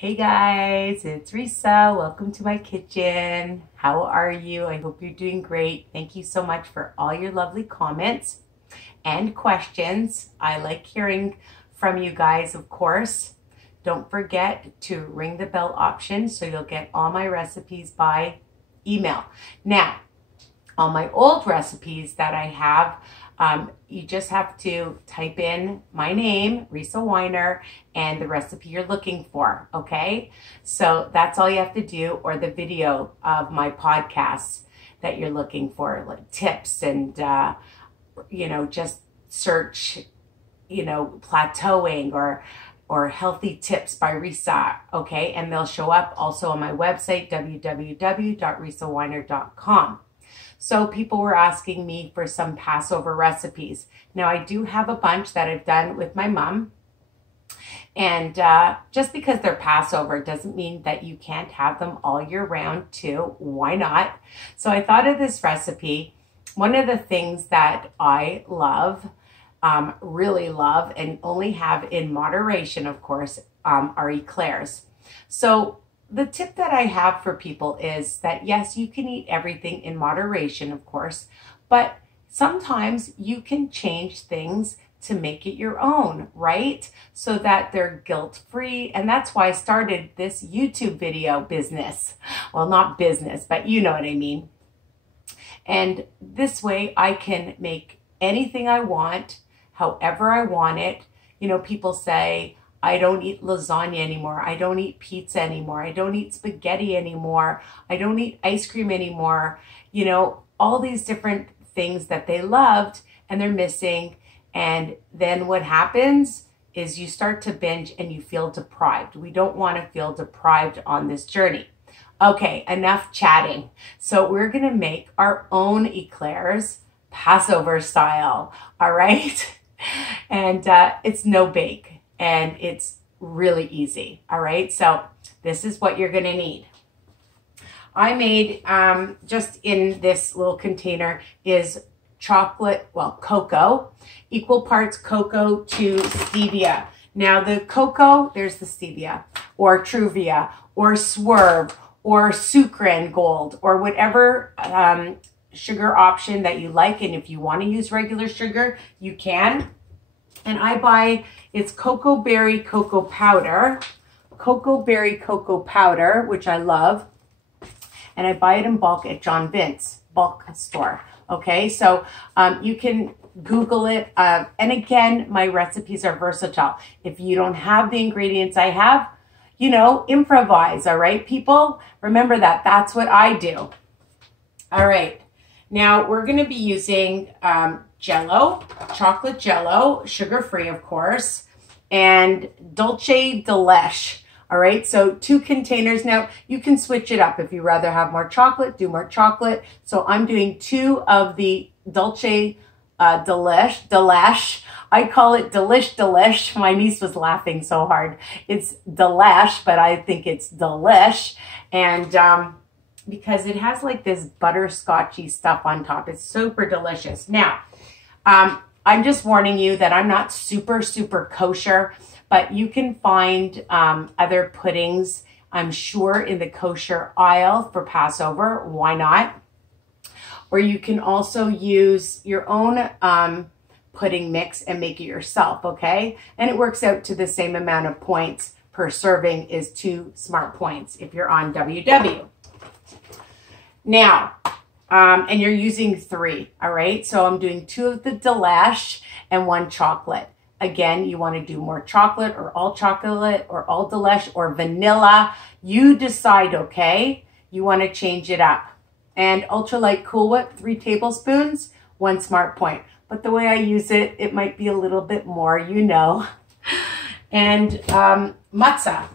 Hey guys, it's Risa. Welcome to my kitchen. How are you? I hope you're doing great. Thank you so much for all your lovely comments and questions. I like hearing from you guys, of course. Don't forget to ring the bell option so you'll get all my recipes by email. Now, all my old recipes that I have, you just have to type in my name, Risa Weiner, and the recipe you're looking for, okay? So that's all you have to do, or the video of my podcasts that you're looking for, like tips and, just search, plateauing or healthy tips by Risa, okay? And they'll show up also on my website, www.risaweiner.com. So people were asking me for some Passover recipes. Now I do have a bunch that I've done with my mom. And just because they're Passover doesn't mean that you can't have them all year round too. Why not? So I thought of this recipe. One of the things that I love, really love, and only have in moderation, of course, are eclairs. So the tip that I have for people is that, yes, you can eat everything in moderation, of course, but sometimes you can change things to make it your own, right? So that they're guilt-free. And that's why I started this YouTube video business. Well, not business, but you know what I mean. And this way I can make anything I want, however I want it. You know, people say, I don't eat lasagna anymore. I don't eat pizza anymore. I don't eat spaghetti anymore. I don't eat ice cream anymore. You know, all these different things that they loved and they're missing. And then what happens is you start to binge and you feel deprived. We don't want to feel deprived on this journey. Okay, enough chatting. So we're going to make our own eclairs, Passover style. All right. And it's no bake. And it's really easy, all right? So this is what you're gonna need. I made, just in this little container is cocoa, equal parts cocoa to stevia. Now the cocoa, there's the stevia, or Truvia, or Swerve, or Sucrin Gold, or whatever sugar option that you like. And if you wanna use regular sugar, you can. And I buy, it's cocoa berry cocoa powder, which I love. And I buy it in bulk at John Vince bulk store. Okay, so you can Google it. And again, my recipes are versatile. If you don't have the ingredients I have, improvise, all right, people? Remember that. That's what I do. All right. Now, we're going to be using Jell-O, chocolate Jell-O, sugar-free, of course, and Dulce De Leche. All right, so 2 containers. Now, you can switch it up. If you rather have more chocolate, do more chocolate. So I'm doing 2 of the Dulce De Leche. I call it Delish. My niece was laughing so hard. It's Delish, but I think it's Delish. And because it has like this butterscotchy stuff on top. It's super delicious. Now, I'm just warning you that I'm not super kosher, but you can find other puddings, I'm sure, in the kosher aisle for Passover. Why not? Or you can also use your own pudding mix and make it yourself, okay? And it works out to the same amount of points per serving is 2 smart points if you're on WW. Now, and you're using 3, all right? So I'm doing 2 of the Delish and 1 chocolate. Again, you want to do more chocolate or all chocolate or all Delish or vanilla. You decide, okay? You want to change it up. And ultralight Cool Whip, 3 tablespoons, 1 smart point. But the way I use it, it might be a little bit more, And matzah.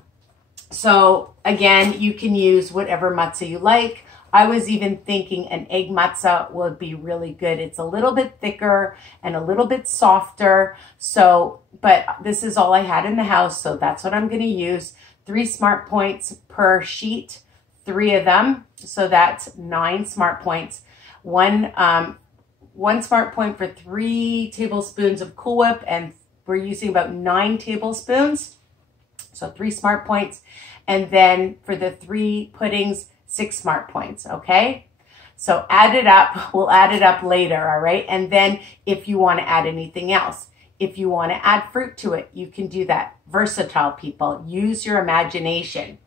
So again, you can use whatever matzah you like. I was even thinking an egg matzah would be really good. It's a little bit thicker and a little bit softer. So, but this is all I had in the house, so that's what I'm going to use. 3 smart points per sheet, 3 of them. So that's 9 smart points. One smart point for 3 tablespoons of Cool Whip, and we're using about 9 tablespoons. So 3 smart points. And then for the 3 puddings, 6 smart points, okay? So add it up. We'll add it up later, all right? And then if you want to add anything else, if you want to add fruit to it, you can do that. Versatile, people. Use your imagination.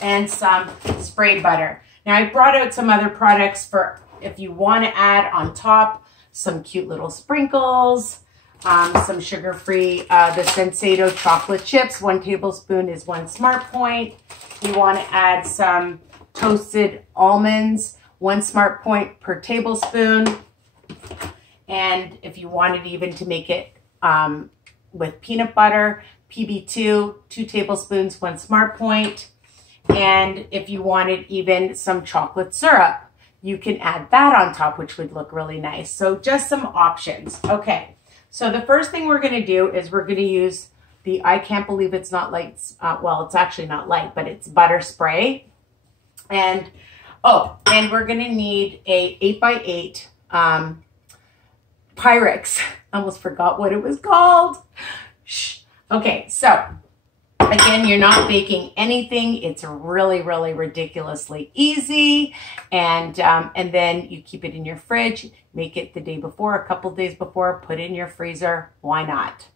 And some spray butter. Now, I brought out some other products for if you want to add on top some cute little sprinkles, some sugar-free, the Sensado chocolate chips. 1 tablespoon is 1 smart point. You want to add some toasted almonds, 1 smart point per tablespoon. And if you wanted even to make it with peanut butter, PB2, 2 tablespoons, 1 smart point. And if you wanted even some chocolate syrup, you can add that on top, which would look really nice. So just some options. Okay, so the first thing we're going to do is we're going to use the, I can't believe it's not light, well, it's actually not light, but it's butter spray. And, oh, and we're going to need a 8x8 Pyrex. I almost forgot what it was called. Shh. Okay, so again, you're not baking anything. It's really, really ridiculously easy. And then you keep it in your fridge, make it the day before, a couple days before, put it in your freezer. Why not?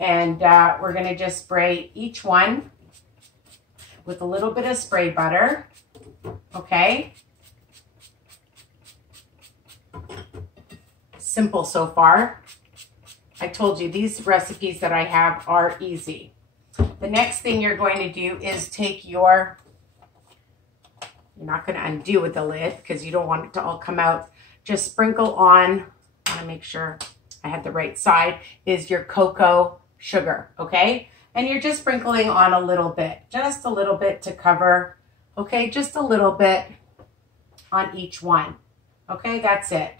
And we're going to just spray each one with a little bit of spray butter. Okay. Simple so far. I told you these recipes that I have are easy. The next thing you're going to do is take your, you're not going to undo with the lid because you don't want it to all come out. Just sprinkle on, I want to make sure I have the right side, is your cocoa sugar, okay? And you're just sprinkling on a little bit, just a little bit to cover, okay? Just a little bit on each one, okay? That's it.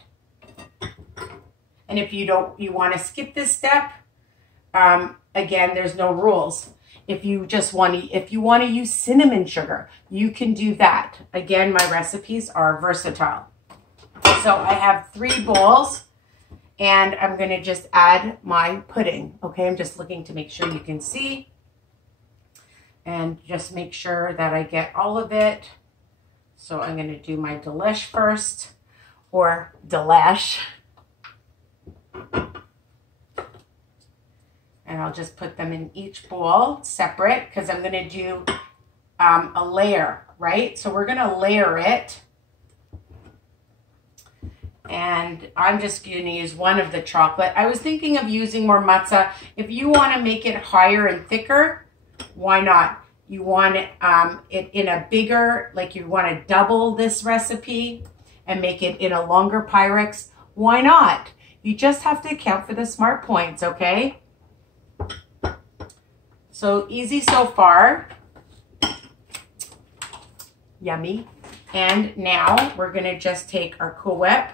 And if you want to skip this step, again, there's no rules. If you want to use cinnamon sugar, you can do that. Again, my recipes are versatile. So I have 3 bowls and I'm going to just add my pudding. Okay, I'm just looking to make sure you can see and just make sure that I get all of it. So I'm going to do my delish first, or delish. And I'll just put them in each bowl separate because I'm going to do a layer, right? So we're going to layer it. And I'm just going to use one of the chocolate. I was thinking of using more matzah. If you want to make it higher and thicker, why not? You want it in a bigger, like you want to double this recipe and make it in a longer Pyrex, why not? You just have to account for the smart points, okay? So easy so far. Yummy. And now we're going to just take our Cool Whip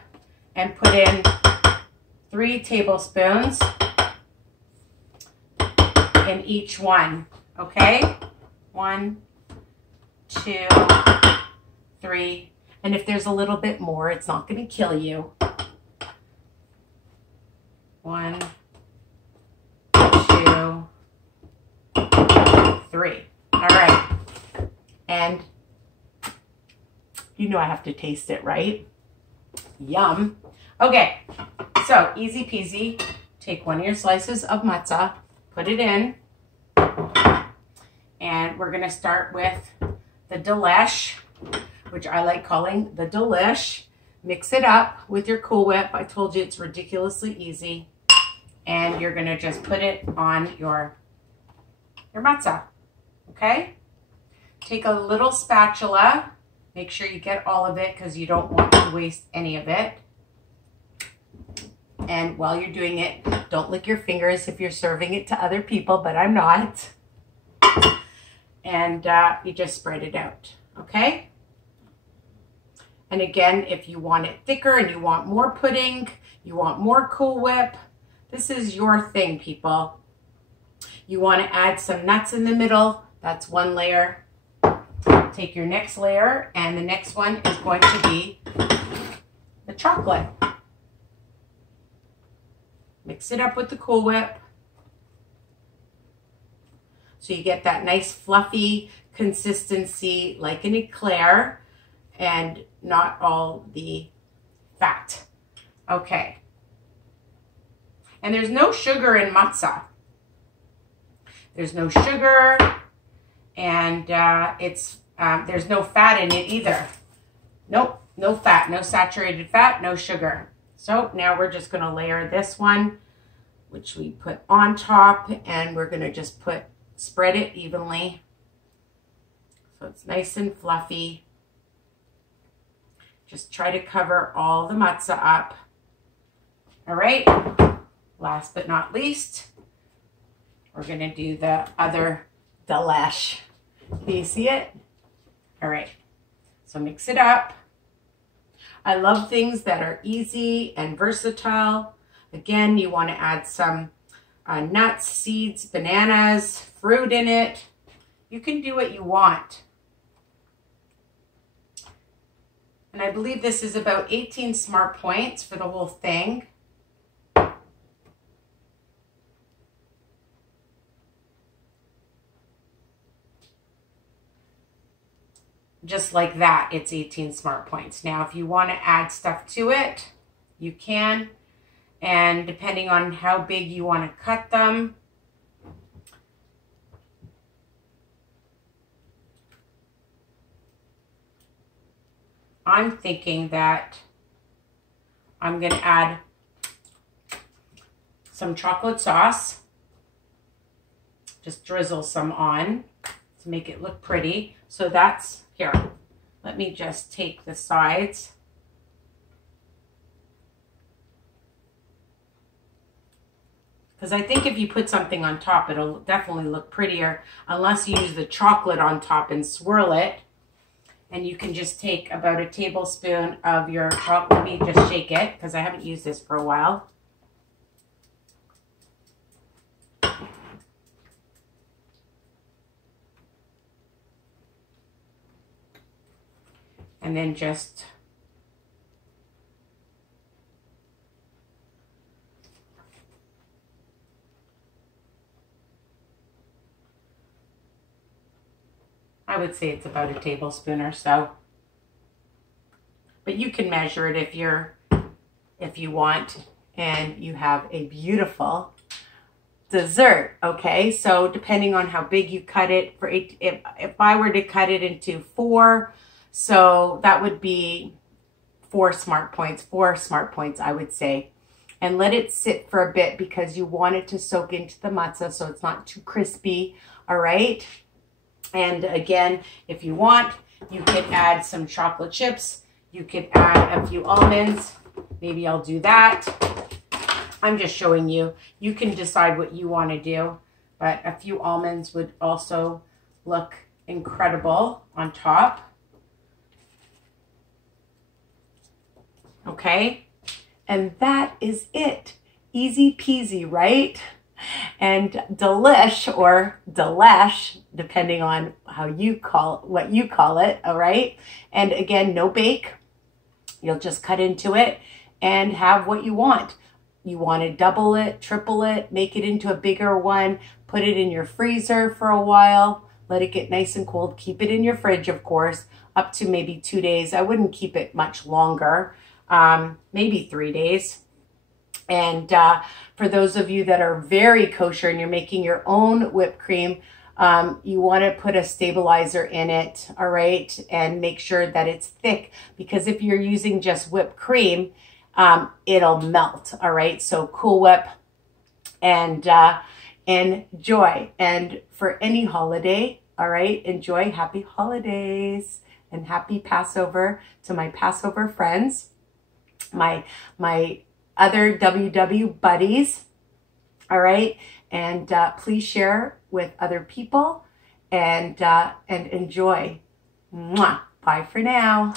and put in 3 tablespoons in each one. Okay? 1, 2, 3. And if there's a little bit more, it's not going to kill you. 1, 2, 3. All right. And you know I have to taste it, right? Yum. Okay. So easy peasy. Take one of your slices of matzah, put it in, and we're going to start with the delish, which I like calling the delish. Mix it up with your Cool Whip. I told you it's ridiculously easy. And you're going to just put it on your matzah, okay? Take a little spatula. Make sure you get all of it because you don't want to waste any of it. And while you're doing it, don't lick your fingers if you're serving it to other people, but I'm not. And you just spread it out, okay? And again, if you want it thicker and you want more pudding, you want more Cool Whip, this is your thing, people. You want to add some nuts in the middle. That's one layer. Take your next layer, and the next one is going to be the chocolate. Mix it up with the Cool Whip. So you get that nice fluffy consistency like an eclair and not all the fat. Okay. And there's no sugar in matzah. There's no sugar, and there's no fat in it either. Nope, no fat, no saturated fat, no sugar. So now we're just going to layer this one, which we put on top, and we're going to just spread it evenly so it's nice and fluffy. Just try to cover all the matzah up. All right, last but not least, we're going to do the other de leche. Do you see it? All right, so mix it up. I love things that are easy and versatile. Again, you want to add some nuts, seeds, bananas, fruit in it. You can do what you want. And I believe this is about 18 smart points for the whole thing. Just like that, it's 18 smart points. Now, if you want to add stuff to it, you can. And depending on how big you want to cut them, I'm thinking that I'm going to add some chocolate sauce. Just drizzle some on to make it look pretty. So that's, here, let me just take the sides. Because I think if you put something on top, it'll definitely look prettier, unless you use the chocolate on top and swirl it. And you can just take about a tablespoon of your chocolate. Let me just shake it, because I haven't used this for a while. And then just I would say it's about a tablespoon or so. But you can measure it if you want, and you have a beautiful dessert. Okay, so depending on how big you cut it, if I were to cut it into 4, so that would be 4 smart points, I would say. And let it sit for a bit, because you want it to soak into the matzah so it's not too crispy, all right? And again, if you want, you can add some chocolate chips. You could add a few almonds. Maybe I'll do that. I'm just showing you. You can decide what you want to do, but a few almonds would also look incredible on top. Okay, and that is it. Easy peasy, right? And delish, or de leche, depending on how you what you call it, all right? And again, no bake. You'll just cut into it and have what you want. You want to double it, triple it, make it into a bigger one, put it in your freezer for a while, let it get nice and cold. Keep it in your fridge, of course, up to maybe 2 days. I wouldn't keep it much longer. Maybe 3 days. And for those of you that are very kosher and you're making your own whipped cream, you want to put a stabilizer in it, all right? And make sure that it's thick, because if you're using just whipped cream, it'll melt, all right? So Cool Whip, and enjoy. And for any holiday, all right, enjoy. Happy holidays and happy Passover to my Passover friends. My other WW buddies, all right? And please share with other people, and enjoy. Mwah. Bye for now.